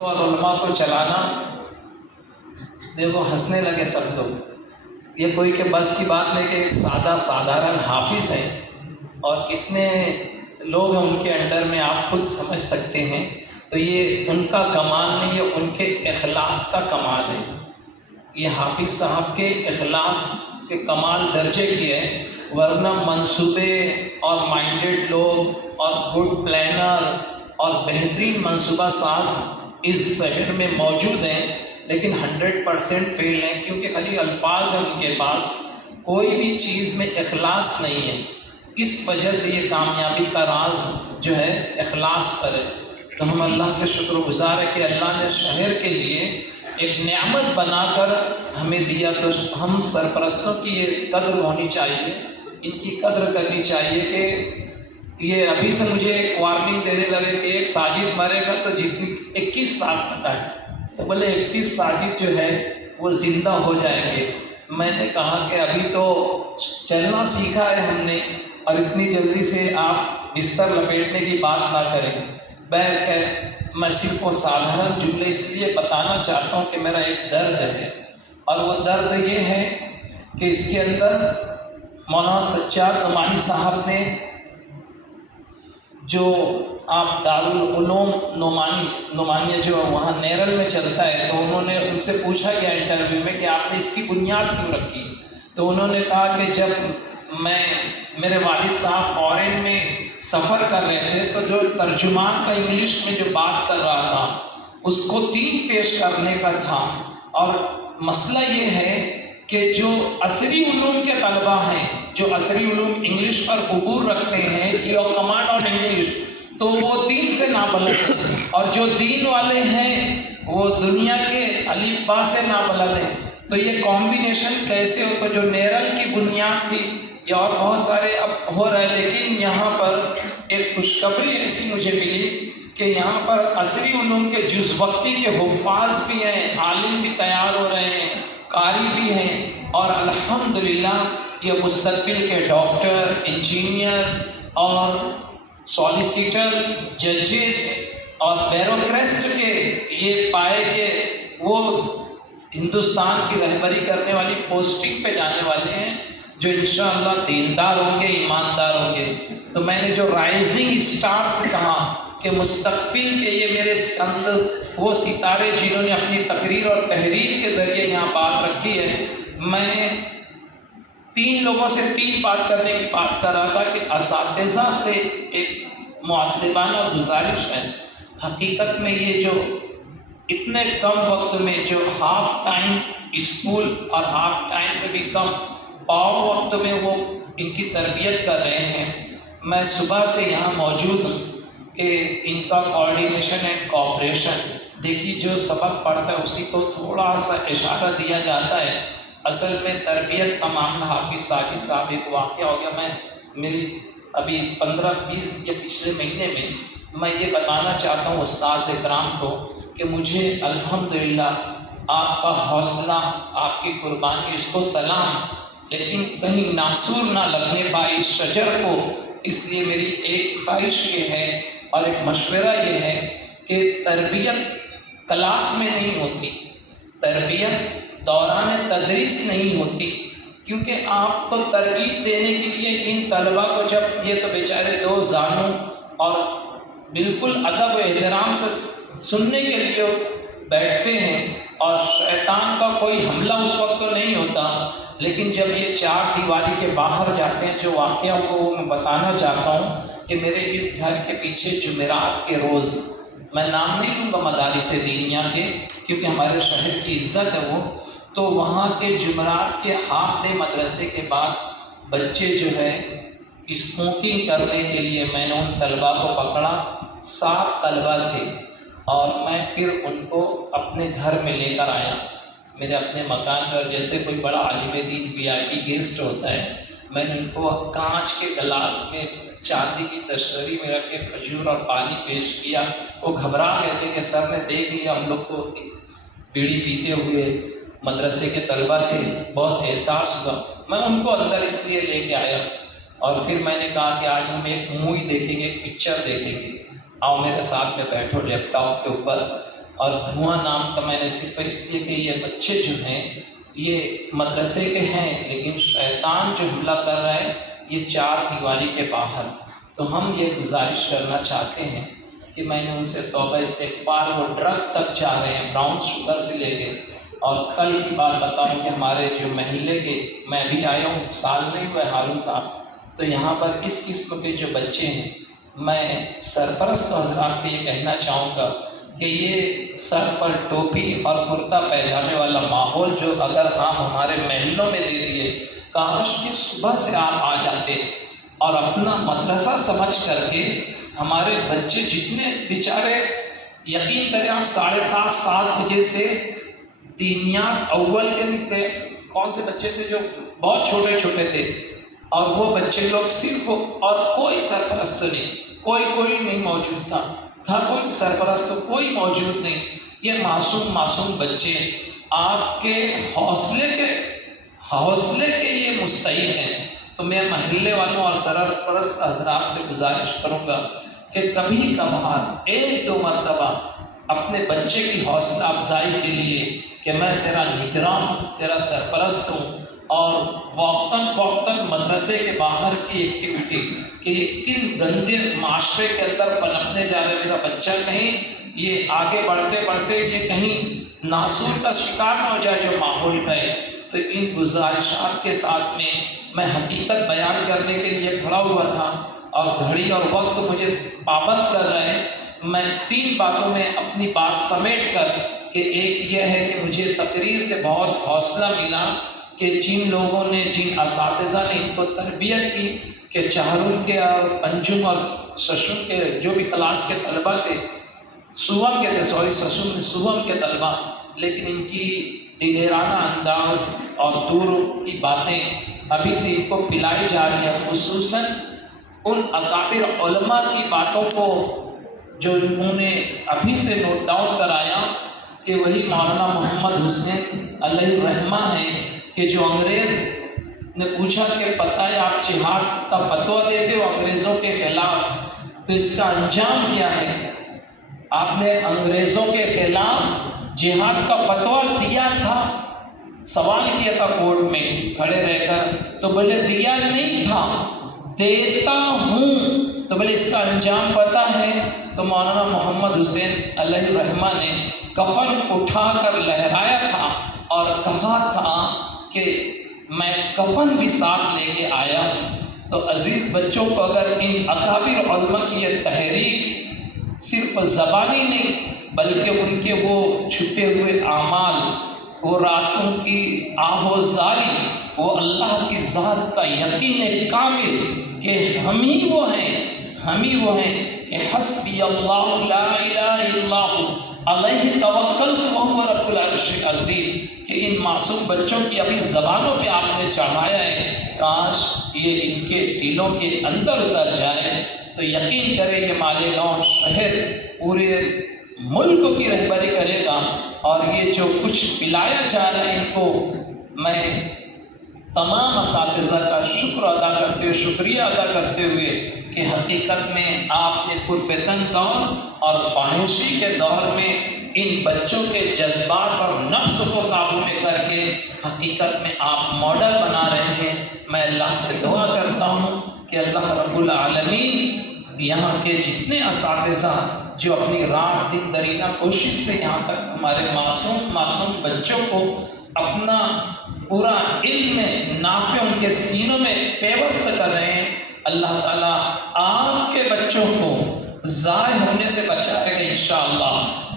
اور علماء کو چلانا، دیکھو ہنسنے لگے سب لوگ، یہ کوئی کہ بس کی بات نہیں کہ سادھارن حافظ ہیں اور کتنے لوگ ہیں ان کے انڈر میں، آپ خود سمجھ سکتے ہیں۔ تو یہ ان کا کمال نہیں، یہ ان کے اخلاص کا کمال ہے۔ یہ حافظ صاحب کے اخلاص کے کمال درجے کی ہے، ورنہ منصوبے اور مائنڈڈ لوگ اور گڈ پلانر اور بہترین منصوبہ ساز اس شہر میں موجود ہیں، لیکن 100% فیل ہیں، کیونکہ خالی الفاظ ہیں ان کے پاس، کوئی بھی چیز میں اخلاص نہیں ہے۔ اس وجہ سے یہ کامیابی کا راز جو ہے اخلاص پر ہے۔ تو ہم اللہ کے شکر گزار ہیں کہ اللہ نے شہر کے لیے ایک نعمت بنا کر ہمیں دیا، تو ہم سرپرستوں کی یہ قدر ہونی چاہیے، ان کی قدر کرنی چاہیے کہ یہ ابھی سے مجھے ایک وارننگ دینے لگے کہ ایک ساجد مرے گا تو جتنی 21 سال پتا ہے، تو بولے 21 ساجد جو ہے وہ زندہ ہو جائیں گے۔ میں نے کہا کہ ابھی تو چلنا سیکھا ہے ہم نے، اور اتنی جلدی سے آپ بستر لپیٹنے کی بات نہ کریں۔ میں صرف وہ سادھارن جملے اس لیے بتانا چاہتا ہوں کہ میرا ایک درد ہے، اور وہ درد یہ ہے کہ اس کے اندر مولانا سجاد نعمانی صاحب نے، جو آپ دارالعلوم نعمانیہ جو وہاں نیرل میں چلتا ہے، تو انہوں نے ان سے پوچھا گیا انٹرویو میں کہ آپ نے اس کی بنیاد کیوں رکھی؟ تو انہوں نے کہا کہ جب میرے والد صاحب فارن میں سفر کر رہے تھے، تو جو ترجمان کا انگلش میں جو بات کر رہا تھا اس کو 3 پیش کرنے کا تھا، اور مسئلہ یہ ہے کہ جو عصری علوم کے طلبہ ہیں، جو عصری علوم انگلش پر عبور رکھتے ہیں، یور کمانڈ آن انگلش، تو وہ 3 سے نابلد ہیں، اور جو دین والے ہیں وہ دنیا کے الف با سے نابلد ہیں۔ تو یہ کمبینیشن کیسے ہو؟ تو جو نیرل کی بنیاد تھی، یا اور بہت سارے اب ہو رہے، لیکن یہاں پر ایک خوشخبری ایسی مجھے ملی کہ یہاں پر عصری علوم کے جز وقتی کے حفاظ بھی ہیں، عالم بھی تیار ہو رہے ہیں، قاری بھی ہیں، اور الحمدللہ یہ مستقبل کے ڈاکٹر، انجینئر اور سالیسیٹرز، ججز اور بیوروکریسٹ کے یہ پائے کہ وہ ہندوستان کی رہبری کرنے والی پوسٹنگ پہ جانے والے ہیں، جو انشاءاللہ دیندار ہوں گے، ایماندار ہوں گے۔ تو میں نے جو رائزنگ اسٹارز کہا کہ مستقبل کے یہ میرے اندر وہ ستارے جنہوں نے اپنی تقریر اور تحریر کے ذریعے یہاں بات رکھی ہے، میں 3 لوگوں سے 3 بات کرنے کی بات کر رہا تھا کہ اساتذہ سے ایک مؤدبانہ گزارش ہے۔ حقیقت میں یہ جو اتنے کم وقت میں جو ہاف ٹائم اسکول اور ہاف ٹائم سے بھی کم پاؤ وقت میں وہ ان کی تربیت کر رہے ہیں، میں صبح سے یہاں موجود ہوں کہ ان کا کوآرڈینیشن اینڈ کوآپریشن، دیکھیے جو سبق پڑھتا ہے اسی کو تھوڑا سا اشارہ دیا جاتا ہے، اصل میں تربیت کا معاملہ حافظ ساجد صاحب ایک واقعہ ہو گیا۔ میری ابھی 15-20 کے پچھلے مہینے میں یہ بتانا چاہتا ہوں استاذ اکرام کو کہ مجھے الحمدللہ آپ کا حوصلہ، آپ کی قربانی، اس کو سلام، لیکن کہیں ناسور نہ لگنے پائے اس شجر کو۔ اس لیے میری ایک خواہش یہ ہے اور ایک مشورہ یہ ہے کہ تربیت کلاس میں نہیں ہوتی، تربیت دوران تدریس نہیں ہوتی، کیونکہ آپ کو ترغیب دینے کے لیے ان طلباء کو، جب یہ تو بیچارے 2 زانوں اور بالکل ادب و احترام سے سننے کے لیے بیٹھتے ہیں، اور شیطان کا کوئی حملہ اس وقت تو نہیں ہوتا، لیکن جب یہ 4 دیواری کے باہر جاتے ہیں، جو واقعہ کو میں بتانا چاہتا ہوں کہ میرے اس گھر کے پیچھے جمعرات کے روز، میں نام نہیں لوں گا مدارس دینیہ کے کیونکہ ہمارے شہر کی عزت ہے وہ، تو وہاں کے جمعرات کے ہاف ڈے مدرسے کے بعد بچے جو ہے اسموکنگ کرنے کے لیے، میں نے ان طلباء کو پکڑا، 7 طلباء تھے، اور میں پھر ان کو اپنے گھر میں لے کر آیا، میرے اپنے مکان پر، جیسے کوئی بڑا عالم دین VIP گیسٹ ہوتا ہے، میں نے ان کو کانچ کے گلاس میں چاندی کی تشتری میں رکھ کے کھجور اور پانی پیش کیا۔ وہ گھبرا گئے تھے کہ سر نے دیکھ لیا ہم لوگ کو بیڑی پیتے ہوئے، مدرسے کے طلبہ تھے، بہت احساس ہوا۔ میں ان کو اندر اس لیے لے کے آیا، اور پھر میں نے کہا کہ آج ہم ایک مووی دیکھیں گے، ایک پکچر دیکھیں گے، آؤ میرے ساتھ میں بیٹھو لیپ ٹاپ کے اوپر۔ اور دھواں نام کا میں نے صرف اس لیے کہ یہ بچے جو ہیں یہ مدرسے کے ہیں، لیکن شیطان جو حملہ کر رہا ہے یہ چار دیواری کے باہر۔ تو ہم یہ گزارش کرنا چاہتے ہیں کہ میں نے ان سے توبہ استغفار، وہ ڈرگ تک جا رہے ہیں براؤن شوگر سے لے کے۔ اور کل کی بات بتاؤں کہ ہمارے جو محلے کے، میں بھی آیا ہوں، سال نہیں ہوئے ہارون صاحب، تو یہاں پر اس قسم کے جو بچے ہیں، میں سرپرست حضرات سے یہ کہنا چاہوں گا کہ یہ سر پر ٹوپی اور کرتا پیجامے والا ماحول جو اگر ہم ہمارے محلوں میں دے دیے، کاش کہ صبح سے آپ آ جاتے اور اپنا مدرسہ سمجھ کر کے ہمارے بچے جتنے بیچارے، یقین کریں آپ 7:30 7 بجے سے دینیات اول کے کون سے بچے تھے جو بہت چھوٹے چھوٹے تھے، اور وہ بچے لوگ صرف، اور کوئی سرپرست نہیں، کوئی نہیں موجود تھا کوئی سرپرست کوئی موجود نہیں، یہ معصوم بچے آپ کے حوصلے کے یہ مستحق ہیں۔ تو میں محلے والوں اور سرپرست حضرات سے گزارش کروں گا کہ کبھی کبھار 1-2 مرتبہ اپنے بچے کی حوصلہ افزائی کے لیے کہ میں تیرا نگراں ہوں، تیرا سرپرست ہوں، اور وقتاً مدرسے کے باہر کی ایکٹیویٹی کہ کن گندے معاشرے کے اندر پنپنے جا رہے میرا بچہ، کہیں یہ آگے بڑھتے یہ کہیں ناسور کا شکار نہ ہو جائے جو ماحول کا ہے۔ تو ان گزارشات کے ساتھ میں حقیقت بیان کرنے کے لیے کھڑا ہوا تھا، اور گھڑی اور وقت مجھے پابند کر رہے ہیں۔ میں 3 باتوں میں اپنی بات سمیٹ کر کہ ایک یہ ہے کہ مجھے تقریر سے بہت حوصلہ ملا کہ جن لوگوں نے، جن اساتذہ نے ان کو تربیت کی کہ چہارم کے اور پنجم اور ششم کے جو بھی کلاس کے طلبہ تھے، سوم کے طلبہ، لیکن ان کی دلیرانہ انداز اور دور کی باتیں ابھی سے ان کو پلائی جا رہی ہیں، خصوصاً ان اکابر علماء کی باتوں کو جو انہوں نے ابھی سے نوٹ ڈاؤن کرایا کہ وہی مولانا محمد حسین علیہ الرحمہ ہیں کہ جو انگریز نے پوچھا کہ پتہ ہے آپ جہاد کا فتویٰ دیتے ہو انگریزوں کے خلاف، تو اس کا انجام کیا ہے؟ آپ نے انگریزوں کے خلاف جہاد کا فتویٰ دیا تھا، سوال کیا تھا کورٹ میں کھڑے رہ کر، تو بولے دیا نہیں تھا، دیتا ہوں۔ تو بولے اس کا انجام پتہ ہے؟ تو مولانا محمد حسین علیہ الرحمہ نے کفن اٹھا کر لہرایا تھا اور کہا تھا کہ میں کفن بھی ساتھ لے کے آیا ہوں۔ تو عزیز بچوں کو اگر ان اکابر علماء کی یہ تحریک صرف زبانی نہیں بلکہ ان کے وہ چھپے ہوئے اعمال، وہ راتوں کی آہوزاری، وہ اللہ کی ذات کا یقین کامل کہ ہم ہی وہ ہیں کہ حسبی اللہ لا الہ الا ہو علیہ توکلت وہو رب العرش العظیم، کہ ان معصوم بچوں کی ابھی زبانوں پہ آپ نے چڑھایا ہے، کاش یہ ان کے دلوں کے اندر اتر جائے۔ تو یقین کرے یہ مالیگاؤں شہر پورے ملک کی رہبری کرے گا، اور یہ جو کچھ پلایا جا رہا ہے ان کو میں تمام اساتذہ کا شکریہ ادا کرتے ہوئے کہ حقیقت میں آپ نے پرفتن دور اور فاحشی کے دور میں ان بچوں کے جذبات اور نفس کو قابو میں کر کے حقیقت میں آپ ماڈل بنا رہے ہیں۔ میں اللہ سے دعا کرتا ہوں کہ اللہ رب العالمین یہاں کے جتنے اساتذہ جو اپنی رات دن درینہ کوشش سے یہاں تک ہمارے معصوم بچوں کو اپنا پورا علم نافع ان کے سینوں میں پیوست کر رہے ہیں، اللہ تعالیٰ آپ کے بچوں کو ضائع ہونے سے بچائے گا انشاءاللہ،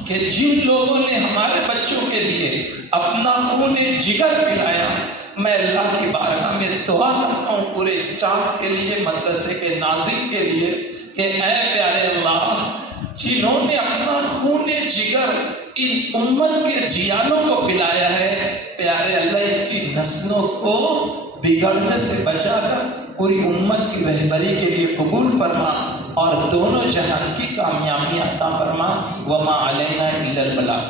کہ جن لوگوں نے ہمارے بچوں کے لیے اپنا خون جگر پلایا، میں اللہ کی بارگاہ میں دعا کرتا ہوں پورے اسٹاف کے لیے، مدرسے کے ناظرین کے لیے کہ اے پیارے اللہ، جنہوں نے اپنا خون جگر ان امت کے جیانوں کو پلایا ہے، پیارے اللہ ان کی نسلوں کو بگڑنے سے بچا کر پوری امت کی رہبری کے لیے قبول فرما، اور دونوں جہان کی کامیابی عطا فرما۔ وما علینا الا البلاغ۔